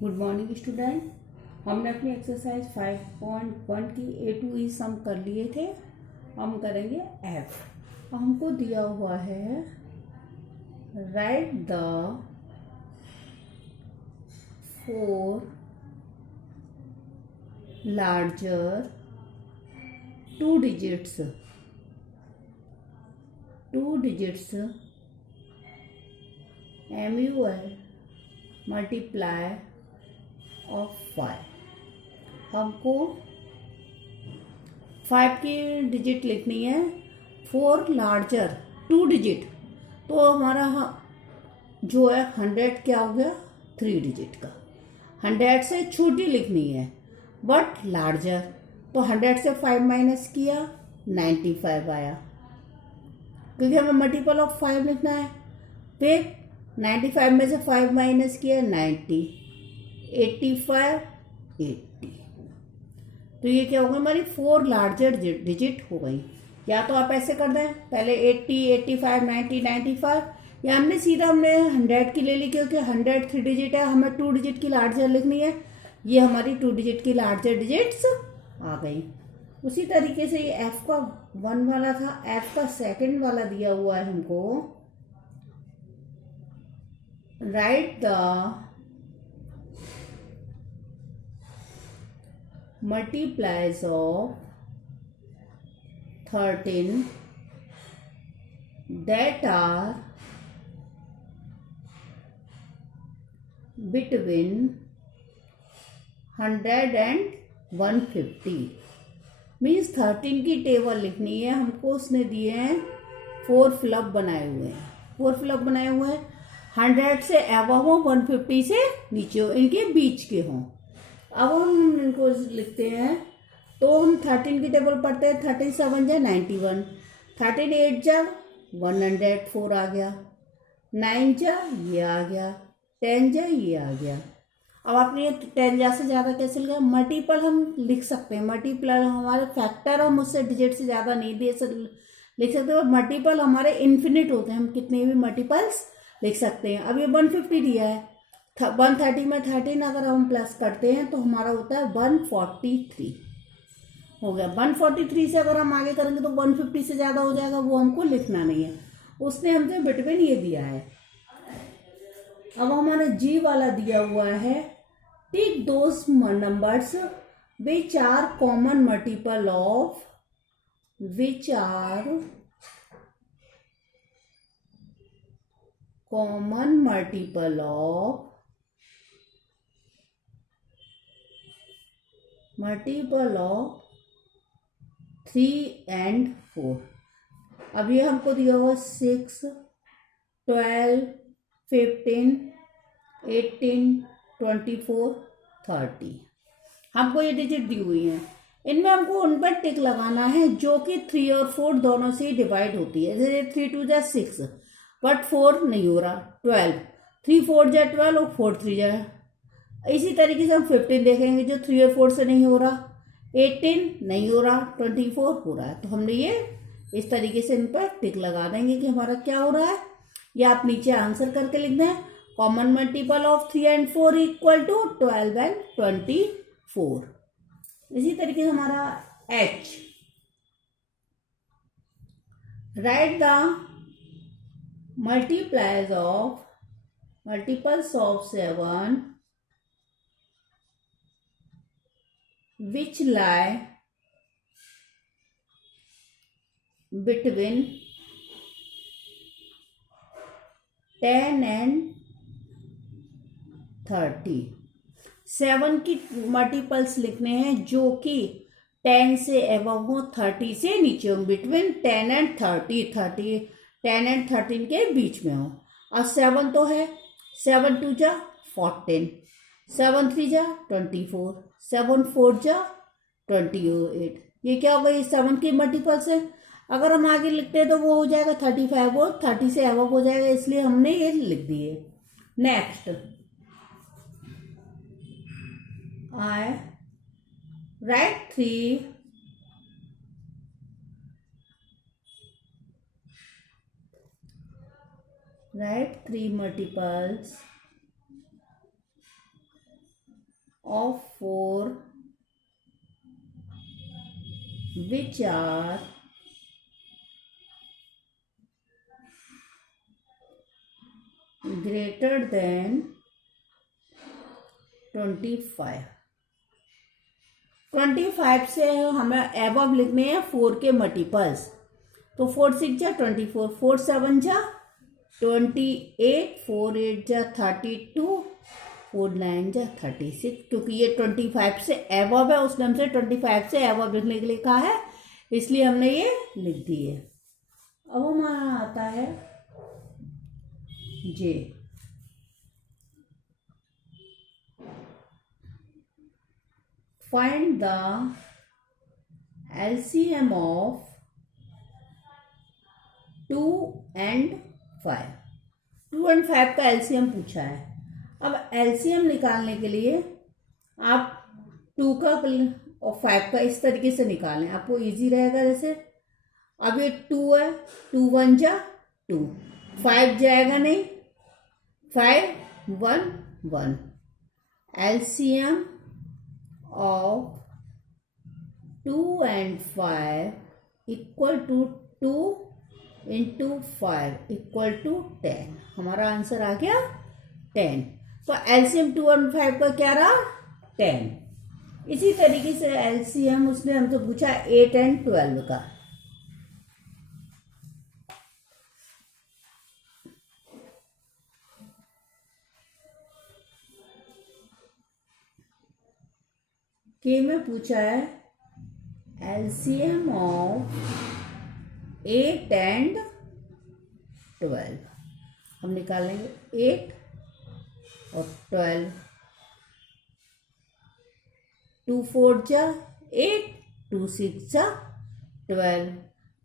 Good morning student. हमने अपनी exercise 5.1 की ए टू ई सम कर लिए थे। हम करेंगे एफ। हमको दिया हुआ है right the 4 larger two digits MUL multiply of 5। हमको 5 की डिजिट लिखनी है। 4 लार्जर 2 डिजिट, तो हमारा जो है 100 क्या हो गया 3 डिजिट का। 100 से छोटी लिखनी है बट लार्जर, तो 100 से 5 माइनस किया 95 आया, क्योंकि हमें मल्टीपल ऑफ 5 लिखना है। फिर 95 में से 5 माइनस किया 90, 85, 80। तो ये क्या हो गई हमारी 4 लार्जर डिजिट हो गई। या तो आप ऐसे कर दें, पहले 80, 85, 90, 95, या हमने 100 की ले ली, क्योंकि 100 3 डिजिट है, हमें 2 डिजिट की लार्जर लिखनी है। ये हमारी 2 डिजिट की लार्जर डिजिट्स आ गई। उसी तरीके से ये एफ का 1 वाला था, एफ का सेकंड वाला दिया हुआ है हमको। Right the multiplies of 13 that are between 100 and 150। Means 13 की टेबल लिखनी है हमको। उसने दिए हैं 4 फ्लप बनाए हुए हैं, 4 फ्लप बनाए हुए हैं। 100 से एबव हो, 150 से नीचे हो, इनके बीच के हों। अब हम इनको लिखते हैं, तो हम 13 की टेबल पढ़ते हैं। 13 7 जा 91, 13 8 जा 104 आ गया, 9 जा ये आ गया, 10 जा ये आ गया। अब आपने ये 10 जा से ज़्यादा कैसे लिखा? मल्टीपल हम लिख सकते हैं, मल्टीपल हमारे फैक्टर हम उससे डिजिट से ज़्यादा नहीं लिख सकते। और मल्टीपल हमारे इन्फिनिट होते हैं, हम कितने भी मल्टीपल्स लिख सकते हैं। अब ये 150 दिया है, 130 में 13 अगर हम प्लस करते हैं तो हमारा होता है 143 हो गया। 143 से अगर हम आगे करेंगे तो 150 से ज़्यादा हो जाएगा, वो हमको लिखना नहीं है। उसने हमसे बिटवीन ये दिया है। अब हमारा जी वाला दिया हुआ है, tick those numbers which are common multiple of multiple of 3 and 4। अब ये हमको दिया हुआ 6, 12, 15, 18, 24, 30। हमको ये डिजिट दी हुई है। इनमें हमको उन पर टिक लगाना है जो कि 3 और 4 दोनों से ही डिवाइड होती है। जैसे 3 2 जा 6, बट 4 नहीं हो रहा, 12, 3 4 जा 12 और 4 3 जा। इसी तरीके से हम 15 देखेंगे, जो 3 और 4 से नहीं हो रहा। 18 नहीं हो रहा, 24 हो रहा है। तो हमने ये इस तरीके से इन पर टिक लगा देंगे कि हमारा क्या हो रहा है। या आप नीचे आंसर करके लिख दें, common multiple of 3 and 4 equal to 12 and 24। इसी तरीके से हमारा H, right the multiplies of multiples of 7 which lie between 10 and 30। 7 की मल्टीपल्स लिखने हैं जो कि 10 से एबव हो, 30 से नीचे हो, बिटवीन 10 and 30, 10 and 13 के बीच में हो। और 7 तो है, 7 2 जा 14, 7 3 जा 24, 7 4 जा 28। ये क्या हो गई 7 की मल्टीपल्स है। अगर हम आगे लिखते हैं तो वो हो जाएगा 35, वो 30 से एबव हो जाएगा, इसलिए हमने ये लिख दिए। Next, I write 3 multiples of 4 which are greater than 25। 25 से हमें एबव लिखने हैं 4 के मल्टीपल्स। तो 4 6 जा 24, 4 7 जा 28, 4 8 जा 32, 4 9 जा 36। क्योंकि ये 25 से एबव है, उसने हमसे 25 से एबव लिखने के लिए कहा है, इसलिए हमने ये लिख दी है। अब हमारा आता है J. Find the LCM of 2 and 5। 2 and 5 का LCM पूछा है। अब LCM निकालने के लिए आप 2 का और 5 का इस तरीके से निकालें, आपको इजी रहेगा। जैसे अब ये 2 है, 2 1 जा 2, 5 जाएगा नहीं, 5 1 1। LCM of 2 and 5 equal to 2 into 5 equal to 10। हमारा आंसर आ गया 10। तो एलसीएम 2 और 5 का क्या रहा? 10। इसी तरीके से एलसीएम उसने हमसे पूछा 8 and 12 का। के में पूछा है एलसीएम ऑफ 8 and 12। हम निकालेंगे 8 और 12। 2 4 जा 8, 2 6 जा 12।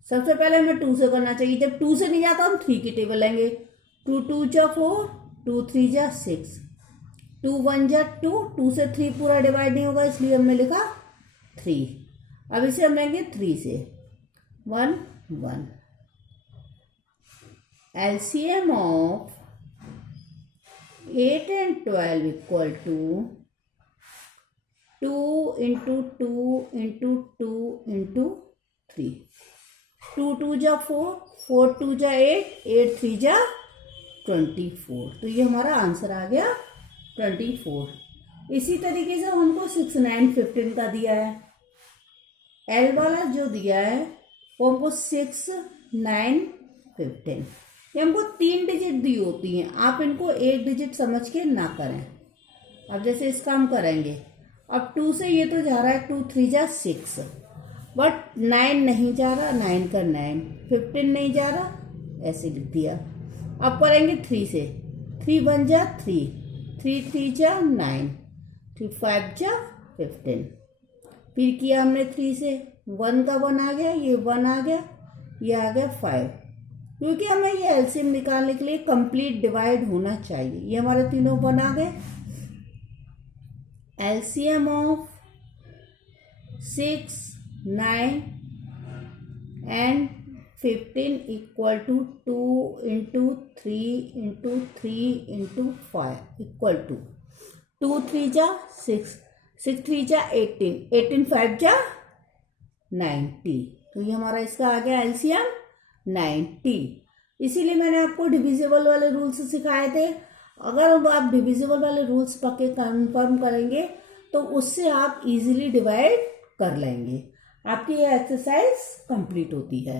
सबसे पहले हमें 2 से करना चाहिए, जब 2 से नहीं जाता हम 3 की टेबल लेंगे। 2 2 जा 4, 2 3 जा 6, 2 1 जा 2, 2 से 3 पूरा डिवाइड नहीं होगा इसलिए हमने लिखा 3। अब इसे हम लेंगे 3 से 1 1। LCM of 8 and 12 equal to 2 into 2 into 2 into 3। 2 2 जा 4, 4 2 जा 8, 8 3 जा 24। तो ये हमारा आंसर आ गया 24। इसी तरीके से हमको 6 9 15 का दिया है। एल वाला जो दिया है वो हमको 6 9 15, ये हमको 3 डिजिट दी होती हैं। आप इनको 1 डिजिट समझ के ना करें। अब जैसे इसका हम करेंगे, अब 2 से ये तो जा रहा है 2 3 जा 6, बट 9 नहीं जा रहा, 9 का 9, 15 नहीं जा रहा, ऐसे लिख दिया। अब करेंगे 3 से, 3 1 जा 3, 3 3 जा 9, 3 5 जा 15। फिर किया हमने 3 से, 1 का 1 आ गया, ये 1 आ गया, ये आ गया 5। क्योंकि हमें ये एलसीएम निकालने के लिए कंप्लीट डिवाइड होना चाहिए। ये हमारे तीनों 1 आ गए। LCM of 6 9 and 15 equal to 2 into 3 into 3 into 5 equal to 2 3 जा 6, 6 3 जा 18, 18 5 जा 90। तो ये हमारा इसका आ गया एलसीएम 90। इसीलिए मैंने आपको डिविजिबल वाले रूल्स सिखाए थे। अगर आप डिविजिबल वाले रूल्स पक्के कंफर्म करेंगे तो उससे आप इजीली डिवाइड कर लेंगे। आपकी ये एक्सरसाइज कंप्लीट होती है।